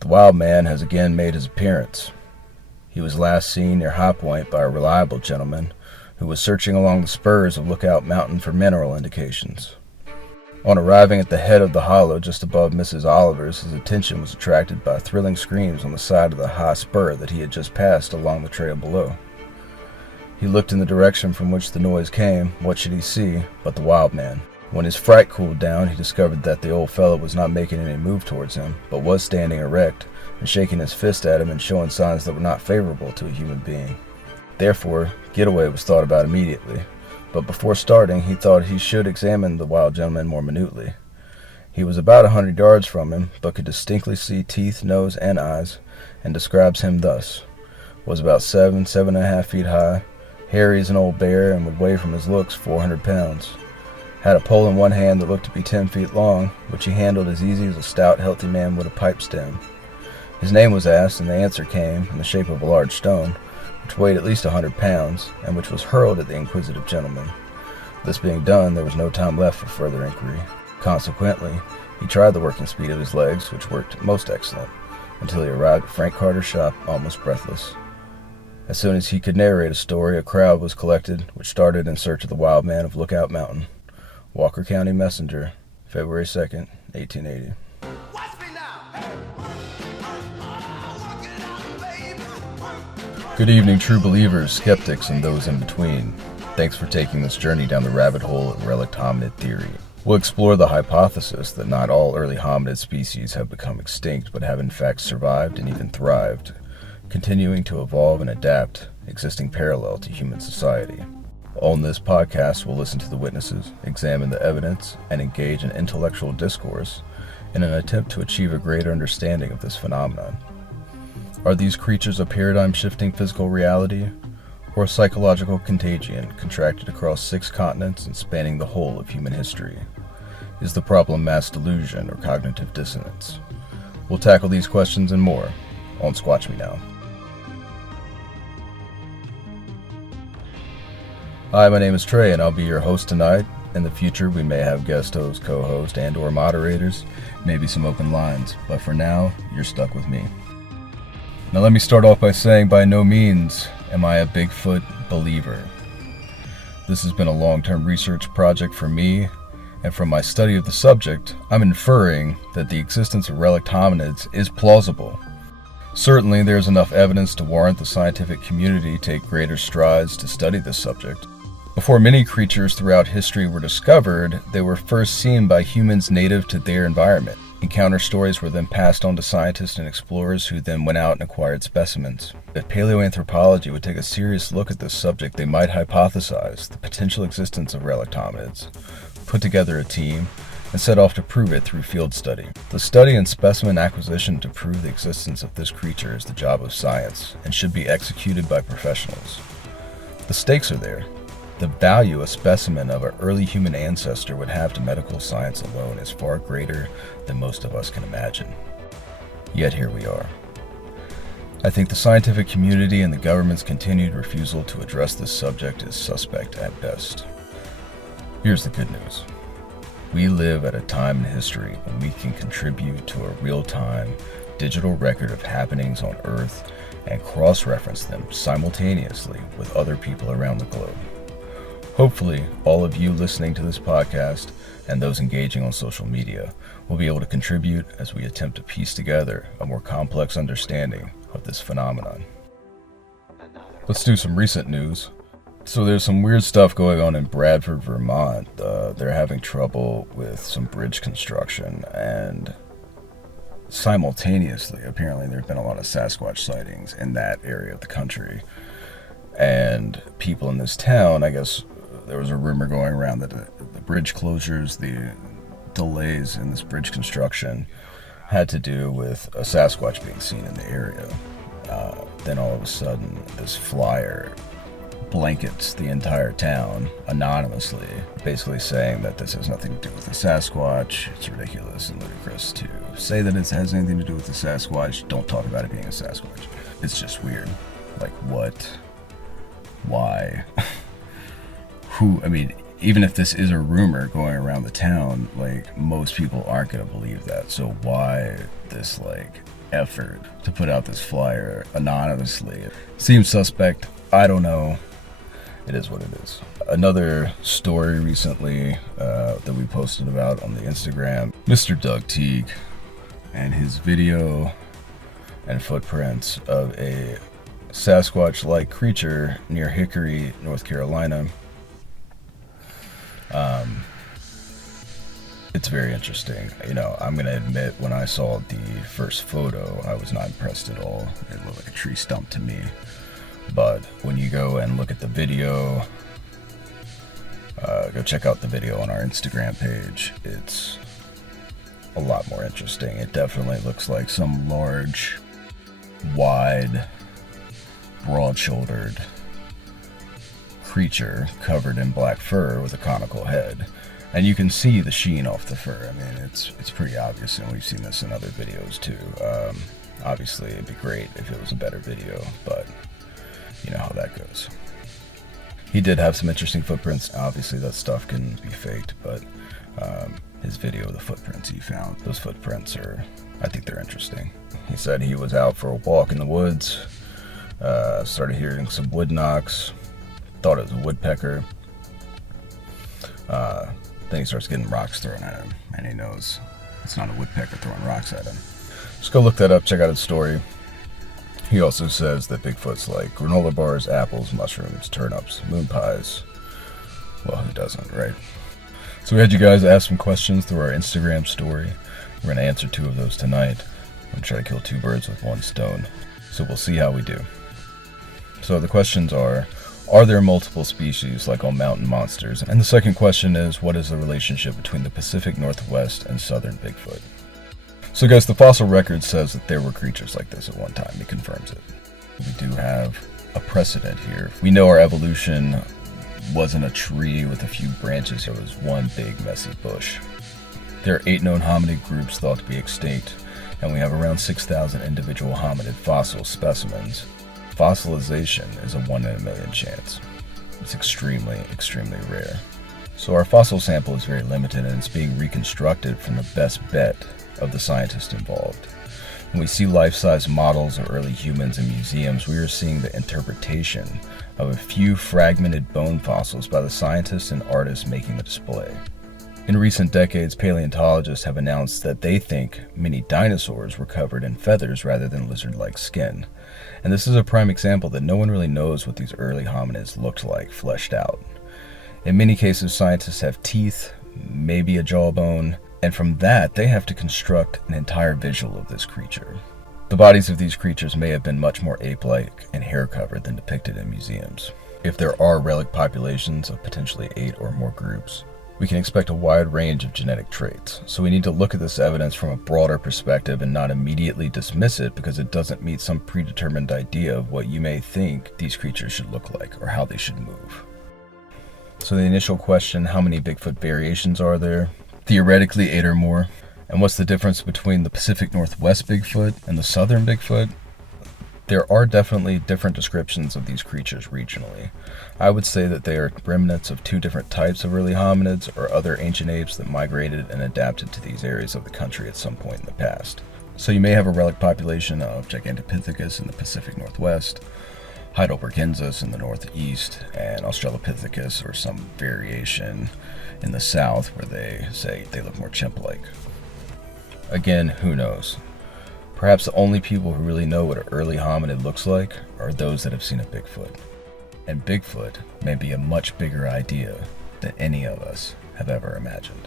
The wild man has again made his appearance. He was last seen near High Point by a reliable gentleman who was searching along the spurs of Lookout Mountain for mineral indications. On arriving at the head of the hollow just above Mrs. Oliver's, his attention was attracted by thrilling screams on the side of the high spur that he had just passed along the trail below. He looked in the direction from which the noise came. What should he see but the wild man? When his fright cooled down, he discovered that the old fellow was not making any move towards him, but was standing erect and shaking his fist at him and showing signs that were not favorable to a human being. Therefore, getaway was thought about immediately, but before starting, he thought he should examine the wild gentleman more minutely. He was about 100 yards from him, but could distinctly see teeth, nose, and eyes, and describes him thus: was about 7.5 feet high, hairy as an old bear, and would weigh from his looks 400 pounds. Had a pole in one hand that looked to be 10 feet long, which he handled as easy as a stout, healthy man would a pipe stem. His name was asked, and the answer came in the shape of a large stone, which weighed at least 100 pounds, and which was hurled at the inquisitive gentleman. This being done, there was no time left for further inquiry. Consequently, he tried the working speed of his legs, which worked most excellent, until he arrived at Frank Carter's shop almost breathless. As soon as he could narrate a story, a crowd was collected, which started in search of the wild man of Lookout Mountain. Walker County Messenger, February 2nd, 1880. Good evening, true believers, skeptics, and those in between. Thanks for taking this journey down the rabbit hole of Relict hominid theory. We'll explore the hypothesis that not all early hominid species have become extinct, but have in fact survived and even thrived, continuing to evolve and adapt, existing parallel to human society. On this podcast, we'll listen to the witnesses, examine the evidence, and engage in intellectual discourse in an attempt to achieve a greater understanding of this phenomenon. Are these creatures a paradigm-shifting physical reality, or a psychological contagion contracted across 6 continents and spanning the whole of human history? Is the problem mass delusion or cognitive dissonance? We'll tackle these questions and more on Squatch Me Now. Hi, my name is Trey, and I'll be your host tonight. In the future, we may have guest hosts, co-hosts, and or moderators, maybe some open lines, but for now, you're stuck with me. Now let me start off by saying by no means am I a Bigfoot believer. This has been a long-term research project for me, and from my study of the subject, I'm inferring that the existence of relict hominids is plausible. Certainly, there's enough evidence to warrant the scientific community take greater strides to study this subject. Before many creatures throughout history were discovered, they were first seen by humans native to their environment. Encounter stories were then passed on to scientists and explorers who then went out and acquired specimens. If paleoanthropology would take a serious look at this subject, they might hypothesize the potential existence of relict hominids, put together a team, and set off to prove it through field study. The study and specimen acquisition to prove the existence of this creature is the job of science and should be executed by professionals. The stakes are there. The value a specimen of an early human ancestor would have to medical science alone is far greater than most of us can imagine. Yet here we are. I think the scientific community and the government's continued refusal to address this subject is suspect at best. Here's the good news. We live at a time in history when we can contribute to a real-time digital record of happenings on Earth and cross-reference them simultaneously with other people around the globe. Hopefully, all of you listening to this podcast and those engaging on social media will be able to contribute as we attempt to piece together a more complex understanding of this phenomenon. Let's do some recent news. So there's some weird stuff going on in Bradford, Vermont. They're having trouble with some bridge construction, and simultaneously, apparently there have been a lot of Sasquatch sightings in that area of the country. And people in this town, I guess, there was a rumor going around that the bridge closures, the delays in this bridge construction had to do with a Sasquatch being seen in the area. Then all of a sudden, this flyer blankets the entire town anonymously, basically saying that this has nothing to do with the Sasquatch. It's ridiculous and ludicrous to say that it has anything to do with the Sasquatch. Don't talk about it being a Sasquatch. It's just weird. Like, what? Why? Who? I mean, even if this is a rumor going around the town, like, most people aren't going to believe that. So why this, like, effort to put out this flyer anonymously. It seems suspect. I don't know. It is what it is. Another story recently that we posted about on the Instagram, Mr. Doug Teague and his video and footprints of a Sasquatch-like creature near Hickory, North Carolina. It's very interesting. You know, I'm going to admit, when I saw the first photo, I was not impressed at all. It looked like a tree stump to me. But when you go and look at the video, go check out the video on our Instagram page. It's a lot more interesting. It definitely looks like some large, wide, broad-shouldered creature covered in black fur with a conical head. And you can see the sheen off the fur. I mean, it's pretty obvious, and we've seen this in other videos too. Obviously, it'd be great if it was a better video, but you know how that goes. He did have some interesting footprints. Obviously, that stuff can be faked, but his video of the footprints he found, those footprints I think they're interesting. He said he was out for a walk in the woods, started hearing some wood knocks, thought it was a woodpecker. Then he starts getting rocks thrown at him, and he knows it's not a woodpecker throwing rocks at him. Just go look that up, check out his story. He also says that Bigfoot's like granola bars, apples, mushrooms, turnips, moon pies. Well, who doesn't, right? So we had you guys ask some questions through our Instagram story. We're going to answer 2 of those tonight. I'm going to try to kill 2 birds with 1 stone. So we'll see how we do. So the questions are there multiple species like all mountain monsters? And the second question is, what is the relationship between the Pacific Northwest and southern Bigfoot? So guys, the fossil record says that there were creatures like this at one time. It confirms it. We do have a precedent here. We know our evolution wasn't a tree with a few branches. It was one big messy bush. There are 8 known hominid groups thought to be extinct, and we have around 6,000 individual hominid fossil specimens. Fossilization is a 1 in a million chance. It's extremely, extremely rare. So our fossil sample is very limited, and it's being reconstructed from the best bet of the scientists involved. When we see life-size models of early humans in museums, we are seeing the interpretation of a few fragmented bone fossils by the scientists and artists making the display. In recent decades, paleontologists have announced that they think many dinosaurs were covered in feathers rather than lizard-like skin. And this is a prime example that no one really knows what these early hominids looked like fleshed out. In many cases, scientists have teeth, maybe a jawbone, and from that, they have to construct an entire visual of this creature. The bodies of these creatures may have been much more ape-like and hair-covered than depicted in museums. If there are relic populations of potentially 8 or more groups, we can expect a wide range of genetic traits. So we need to look at this evidence from a broader perspective and not immediately dismiss it because it doesn't meet some predetermined idea of what you may think these creatures should look like or how they should move. So the initial question, how many Bigfoot variations are there? Theoretically 8 or more. And what's the difference between the Pacific Northwest Bigfoot and the Southern Bigfoot? There are definitely different descriptions of these creatures regionally. I would say that they are remnants of 2 different types of early hominids or other ancient apes that migrated and adapted to these areas of the country at some point in the past. So you may have a relic population of Gigantopithecus in the Pacific Northwest, Heidelbergensis in the northeast, and Australopithecus or some variation in the south where they say they look more chimp-like. Again, who knows? Perhaps the only people who really know what an early hominid looks like are those that have seen a Bigfoot. And Bigfoot may be a much bigger idea than any of us have ever imagined.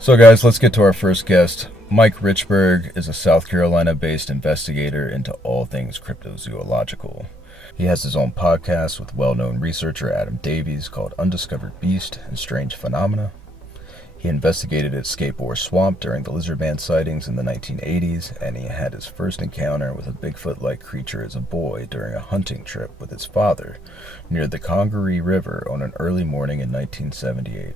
So guys, let's get to our first guest. Mike Richburg is a South Carolina-based investigator into all things cryptozoological. He has his own podcast with well-known researcher Adam Davies called Undiscovered Beast and Strange Phenomena. He investigated at Skateboard Swamp during the lizardman sightings in the 1980s, and he had his first encounter with a Bigfoot-like creature as a boy during a hunting trip with his father near the Congaree River on an early morning in 1978.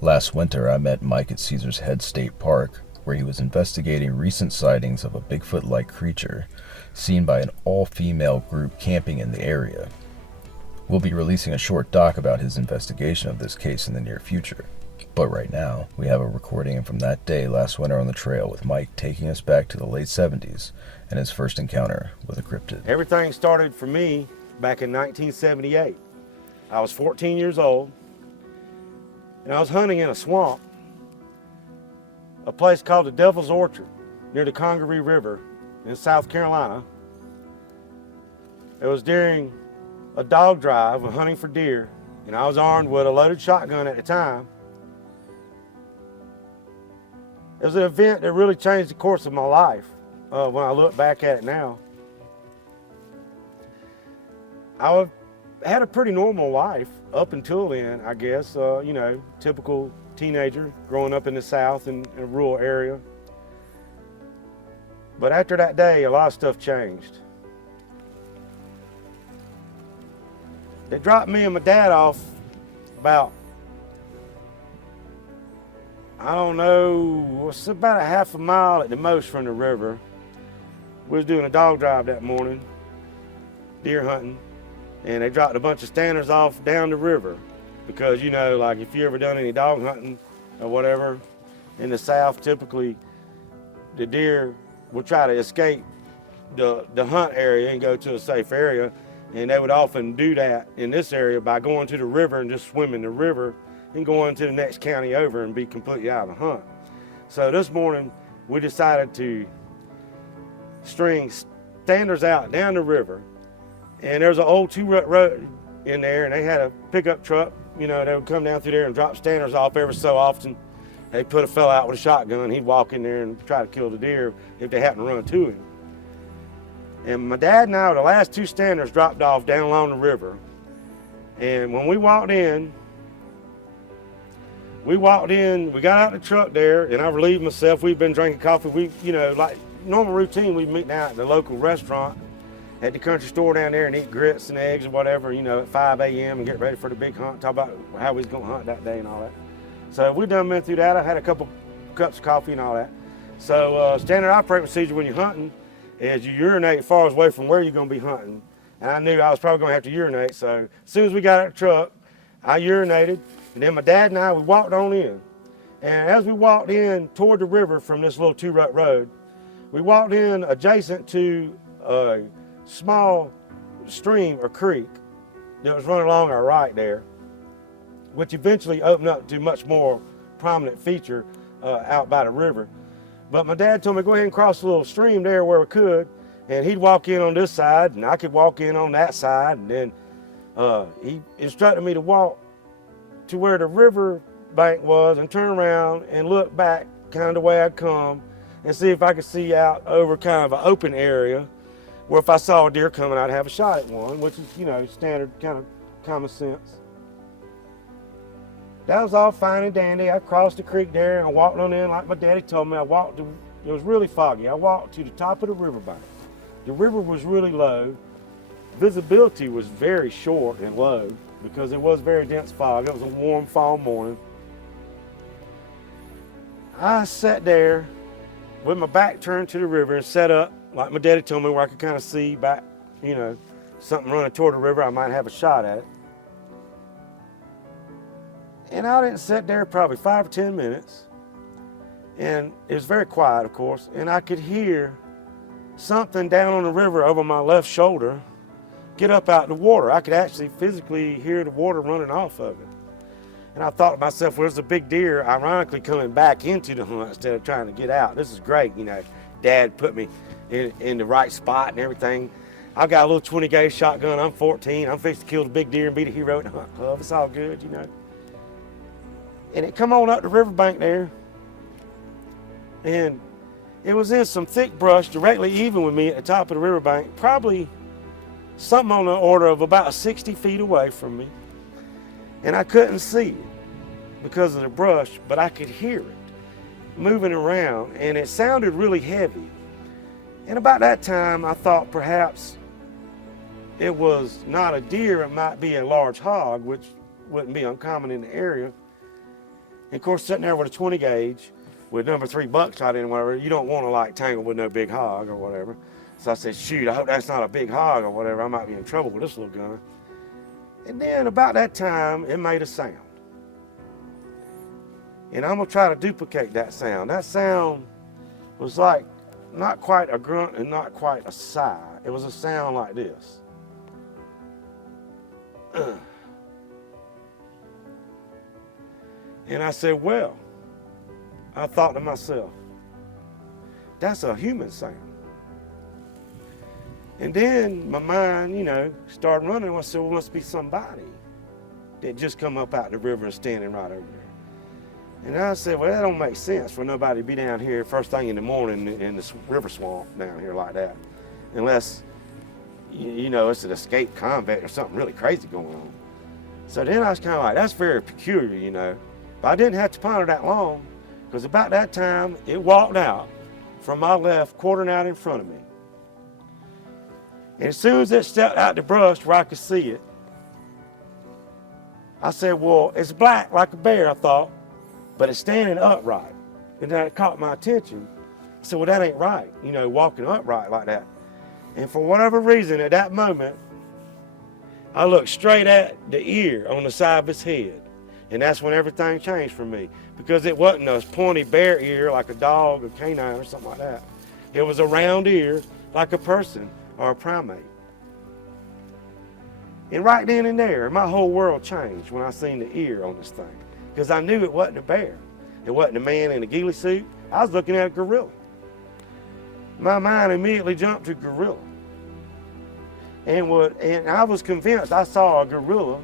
Last winter, I met Mike at Caesar's Head State Park, where he was investigating recent sightings of a Bigfoot-like creature seen by an all-female group camping in the area. We'll be releasing a short doc about his investigation of this case in the near future. But right now, we have a recording from that day last winter on the trail with Mike taking us back to the late 70s and his first encounter with a cryptid. Everything started for me back in 1978. I was 14 years old, and I was hunting in a swamp, a place called the Devil's Orchard, near the Congaree River in South Carolina. It was during a dog drive of hunting for deer, and I was armed with a loaded shotgun at the time. It was an event that really changed the course of my life when I look back at it now. I had a pretty normal life up until then, I guess. You know, typical teenager growing up in the South in a rural area. But after that day, a lot of stuff changed. They dropped me and my dad off about, I don't know, it's about a half a mile at the most from the river. We was doing a dog drive that morning, deer hunting, and they dropped a bunch of standers off down the river because, you know, like if you ever done any dog hunting or whatever in the South, typically the deer will try to escape the hunt area and go to a safe area, and they would often do that in this area by going to the river and just swimming the river and going to the next county over and be completely out of the hunt. So this morning we decided to string standers out down the river, and there's an old two-rut road in there, and they had a pickup truck, you know, they would come down through there and drop standers off every so often. They put a fella out with a shotgun, he'd walk in there and try to kill the deer if they happened to run to him. And my dad and I were the last two standers dropped off down along the river. And when we walked in, we got out of the truck there, and I relieved myself. We'd been drinking coffee. We, you know, like normal routine, we'd meet out at the local restaurant at the country store down there and eat grits and eggs or whatever, you know, at 5 a.m. and get ready for the big hunt, talk about how we was gonna hunt that day and all that. So we done been through that. I had a couple cups of coffee and all that. So standard operating procedure when you're hunting is you urinate far away from where you're gonna be hunting. And I knew I was probably gonna have to urinate, so as soon as we got out of the truck, I urinated, and then my dad and I, we walked on in. And as we walked in toward the river from this little two-rut road, we walked in adjacent to a small stream or creek that was running along our right there, which eventually opened up to a much more prominent feature out by the river. But my dad told me, go ahead and cross the little stream there where we could, and he'd walk in on this side, and I could walk in on that side, and then he instructed me to walk to where the river bank was and turn around and look back kind of the way I'd come and see if I could see out over kind of an open area where if I saw a deer coming, I'd have a shot at one, which is, you know, standard kind of common sense. That was all fine and dandy. I crossed the creek there and I walked on in like my daddy told me. It was really foggy. I walked to the top of the riverbank. The river was really low. Visibility was very short and low because it was very dense fog. It was a warm fall morning. I sat there with my back turned to the river and set up like my daddy told me where I could kind of see back, you know, something running toward the river, I might have a shot at it. And I didn't sit there probably 5 or 10 minutes. And it was very quiet, of course, and I could hear something down on the river over my left shoulder get up out the water. I could actually physically hear the water running off of it. And I thought to myself, well, there's a big deer ironically coming back into the hunt instead of trying to get out. This is great, you know. Dad put me in the right spot and everything. I've got a little 20 gauge shotgun. I'm 14. I'm fixing to kill the big deer and be the hero at the hunt club. It's all good, you know. And it come on up the riverbank there, and it was in some thick brush directly even with me at the top of the riverbank, probably something on the order of about 60 feet away from me. And I couldn't see it because of the brush, but I could hear it moving around, and it sounded really heavy. And about that time, I thought perhaps it was not a deer, it might be a large hog, which wouldn't be uncommon in the area. And of course, sitting there with a 20 gauge with number 3 buckshot in, whatever, you don't want to like tangle with no big hog or whatever. So I said, shoot, I hope that's not a big hog or whatever. I might be in trouble with this little gun. And then about that time, it made a sound. And I'm gonna try to duplicate that sound. That sound was like not quite a grunt and not quite a sigh. It was a sound like this. And I said, well, I thought to myself, that's a human sound. And then my mind, you know, started running. I said, well, it must be somebody that just come up out the river and standing right over there. And I said, well, that don't make sense for nobody to be down here first thing in the morning in this river swamp down here like that. Unless, you know, it's an escaped convict or something really crazy going on. So then I was kind of like, that's very peculiar, you know. But I didn't have to ponder that long, because about that time, it walked out from my left, quartering out in front of me. And as soon as it stepped out the brush where I could see it, I said, well, it's black like a bear, I thought, but it's standing upright. And then it caught my attention. I said, well, that ain't right, you know, walking upright like that. And for whatever reason, at that moment, I looked straight at the ear on the side of his head. And that's when everything changed for me, because it wasn't a pointy bear ear like a dog or canine or something like that. It was a round ear like a person or a primate. And right then and there, my whole world changed when I seen the ear on this thing, because I knew it wasn't a bear. It wasn't a man in a ghillie suit. I was looking at a gorilla. My mind immediately jumped to gorilla. And I was convinced I saw a gorilla.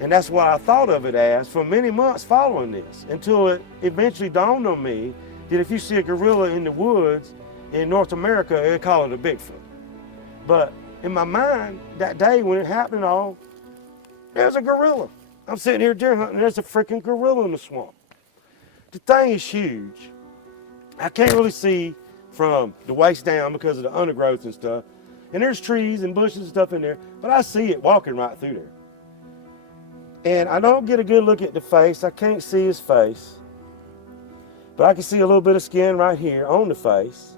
And that's what I thought of it as for many months following this, until it eventually dawned on me that if you see a gorilla in the woods in North America, they call it a Bigfoot. But in my mind, that day when it happened all, there's a gorilla. I'm sitting here deer hunting, there's a freaking gorilla in the swamp. The thing is huge. I can't really see from the waist down because of the undergrowth and stuff. And there's trees and bushes and stuff in there, but I see it walking right through there. And I don't get a good look at the face. I can't see his face. But I can see a little bit of skin right here on the face.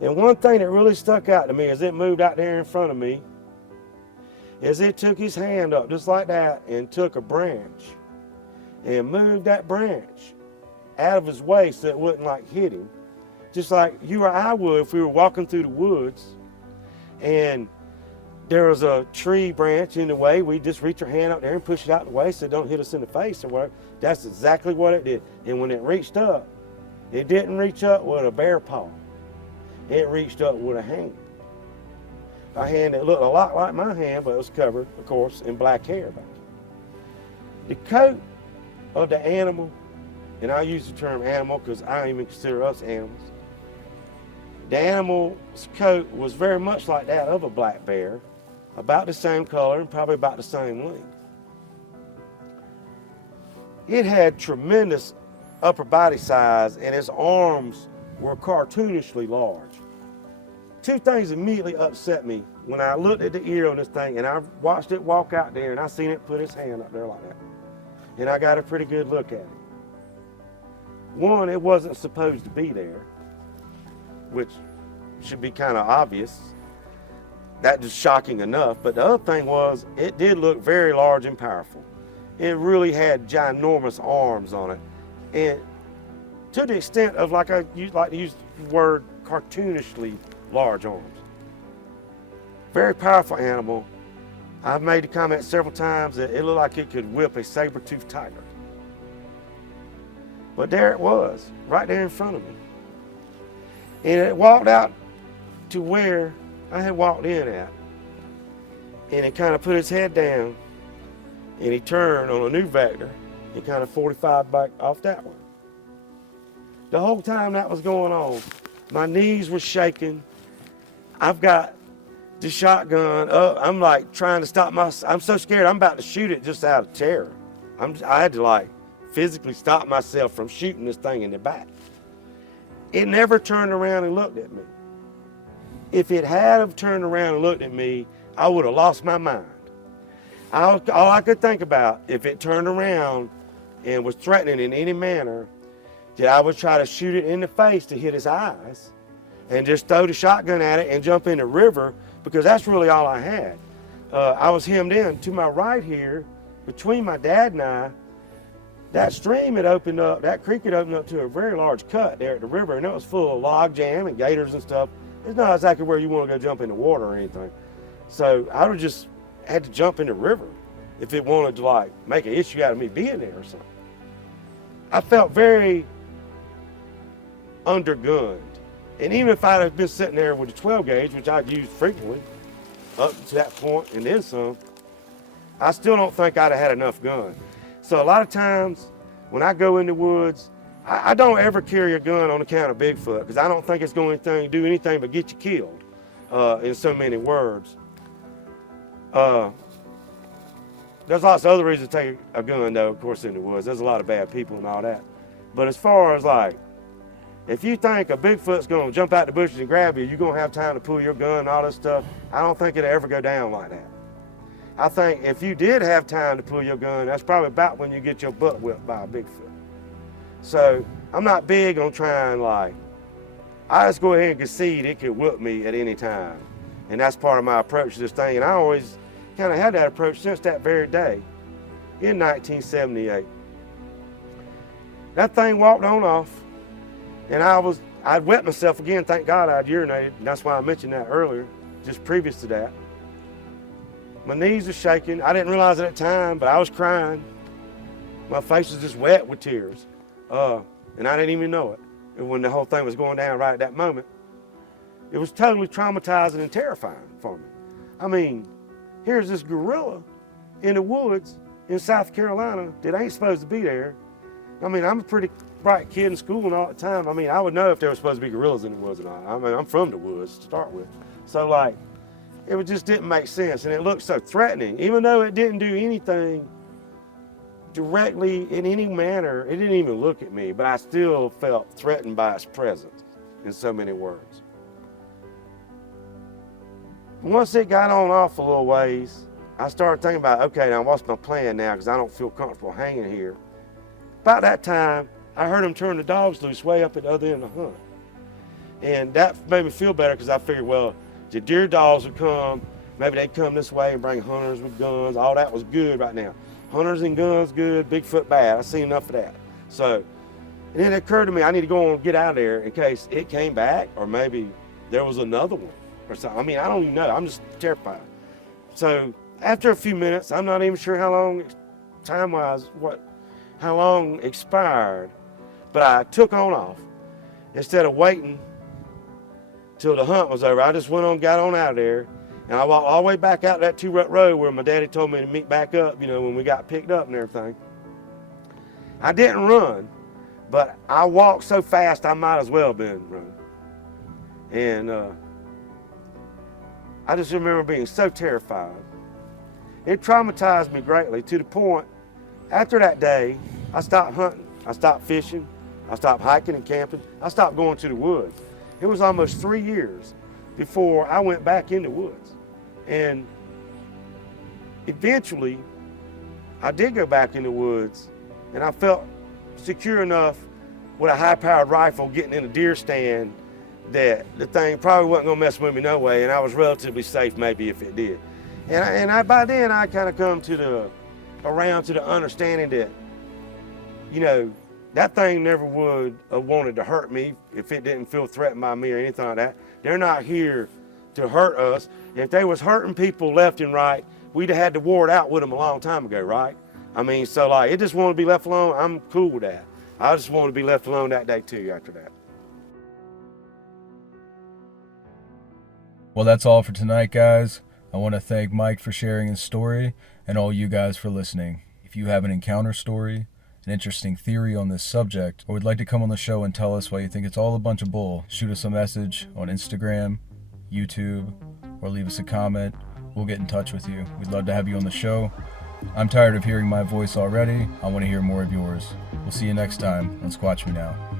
And one thing that really stuck out to me as it moved out there in front of me is it took his hand up just like that and took a branch and moved that branch out of his way so it wouldn't like hit him. Just like you or I would if we were walking through the woods and there was a tree branch in the way, we just reach our hand up there and push it out the way so it don't hit us in the face or whatever. That's exactly what it did. And when it reached up, it didn't reach up with a bare paw. It reached up with a hand. A hand that looked a lot like my hand, but it was covered, of course, in black hair back there. The coat of the animal, and I use the term animal because I don't even consider us animals. The animal's coat was very much like that of a black bear, about the same color and probably about the same length. It had tremendous upper body size and its arms were cartoonishly large. Two things immediately upset me when I looked at the ear on this thing and I watched it walk out there and I seen it put its hand up there like that. And I got a pretty good look at it. One, it wasn't supposed to be there, which should be kind of obvious. That was shocking enough. But the other thing was, it did look very large and powerful. It really had ginormous arms on it. And to the extent of, like I like to use the word, cartoonishly large arms. Very powerful animal. I've made the comment several times that it looked like it could whip a saber-toothed tiger. But there it was, right there in front of me. And it walked out to where I had walked in at. And it kind of put its head down and he turned on a new vector and kind of 45 back off that one. The whole time that was going on, my knees were shaking. I've got the shotgun up. I'm like trying to stop I'm so scared I'm about to shoot it just out of terror. I had to like physically stop myself from shooting this thing in the back. It never turned around and looked at me. If it had have turned around and looked at me, I would have lost my mind. All I could think about, if it turned around and was threatening in any manner, that I would try to shoot it in the face to hit its eyes and just throw the shotgun at it and jump in the river, because that's really all I had. I was hemmed in. To my right here, between my dad and I, that stream had opened up, that creek had opened up to a very large cut there at the river, and it was full of log jam and gators and stuff. It's not exactly where you want to go jump in the water or anything. So I would just had to jump in the river if it wanted to like make an issue out of me being there or something. I felt very undergunned. And even if I'd have been sitting there with a 12 gauge, which I'd used frequently, up to that point and then some, I still don't think I'd have had enough gun. So a lot of times when I go in the woods, I don't ever carry a gun on account of Bigfoot, because I don't think it's going to do anything but get you killed, in so many words. There's lots of other reasons to take a gun, though, of course, in the woods. There's a lot of bad people and all that. But as far as like, if you think a Bigfoot's gonna jump out the bushes and grab you, you're gonna have time to pull your gun and all this stuff, I don't think it'll ever go down like that. I think if you did have time to pull your gun, that's probably about when you get your butt whipped by a Bigfoot. So I'm not big on trying like, I just go ahead and concede it could whip me at any time. And that's part of my approach to this thing. And I always kind of had that approach since that very day in 1978. That thing walked on off, and I'd wet myself again. Thank God I'd urinated, and that's why I mentioned that earlier, just previous to that. My knees were shaking. I didn't realize it at the time, but I was crying. My face was just wet with tears, and I didn't even know it. And when the whole thing was going down right at that moment, it was totally traumatizing and terrifying for me. I mean, here's this gorilla in the woods in South Carolina that ain't supposed to be there. I mean, I'm a pretty bright kid in school and all the time. I mean, I would know if there were supposed to be gorillas in the woods or not. I mean, I'm from the woods to start with. So like, it just didn't make sense, and it looked so threatening. Even though it didn't do anything directly in any manner, it didn't even look at me, but I still felt threatened by its presence in so many words. Once it got on off a little ways, I started thinking about, okay, now what's my plan now, because I don't feel comfortable hanging here. About that time, I heard them turn the dogs loose way up at the other end of the hunt. And that made me feel better, because I figured, well, the deer dogs would come, maybe they'd come this way and bring hunters with guns. All that was good right now. Hunters and guns, good. Bigfoot, bad. I've seen enough of that. So, and then it occurred to me, I need to go and get out of there in case it came back, or maybe there was another one or something. I mean, I don't even know. I'm just terrified. So after a few minutes, I'm not even sure how long, time-wise, how long expired, but I took on off. Instead of waiting till the hunt was over, I just went on, got on out of there, and I walked all the way back out that two-rut road where my daddy told me to meet back up, you know, when we got picked up and everything. I didn't run, but I walked so fast I might as well have been running. And I just remember being so terrified. It traumatized me greatly, to the point, after that day, I stopped hunting, I stopped fishing, I stopped hiking and camping, I stopped going to the woods. It was almost 3 years before I went back in the woods. And eventually, I did go back in the woods, and I felt secure enough with a high-powered rifle getting in a deer stand that the thing probably wasn't gonna mess with me no way, and I was relatively safe maybe if it did. And by then, I kind of come around to the understanding that, you know, that thing never would have wanted to hurt me if it didn't feel threatened by me or anything like that. They're not here to hurt us. If they was hurting people left and right, we'd have had to war it out with them a long time ago, right? I mean, so like, it just wanted to be left alone. I'm cool with that. I just wanted to be left alone that day too after that. Well, that's all for tonight, guys. I want to thank Mike for sharing his story, and all you guys for listening. If you have an encounter story, an interesting theory on this subject, or would like to come on the show and tell us why you think it's all a bunch of bull, shoot us a message on Instagram, YouTube, or leave us a comment. We'll get in touch with you. We'd love to have you on the show. I'm tired of hearing my voice already. I want to hear more of yours. We'll see you next time on Squatch Me Now.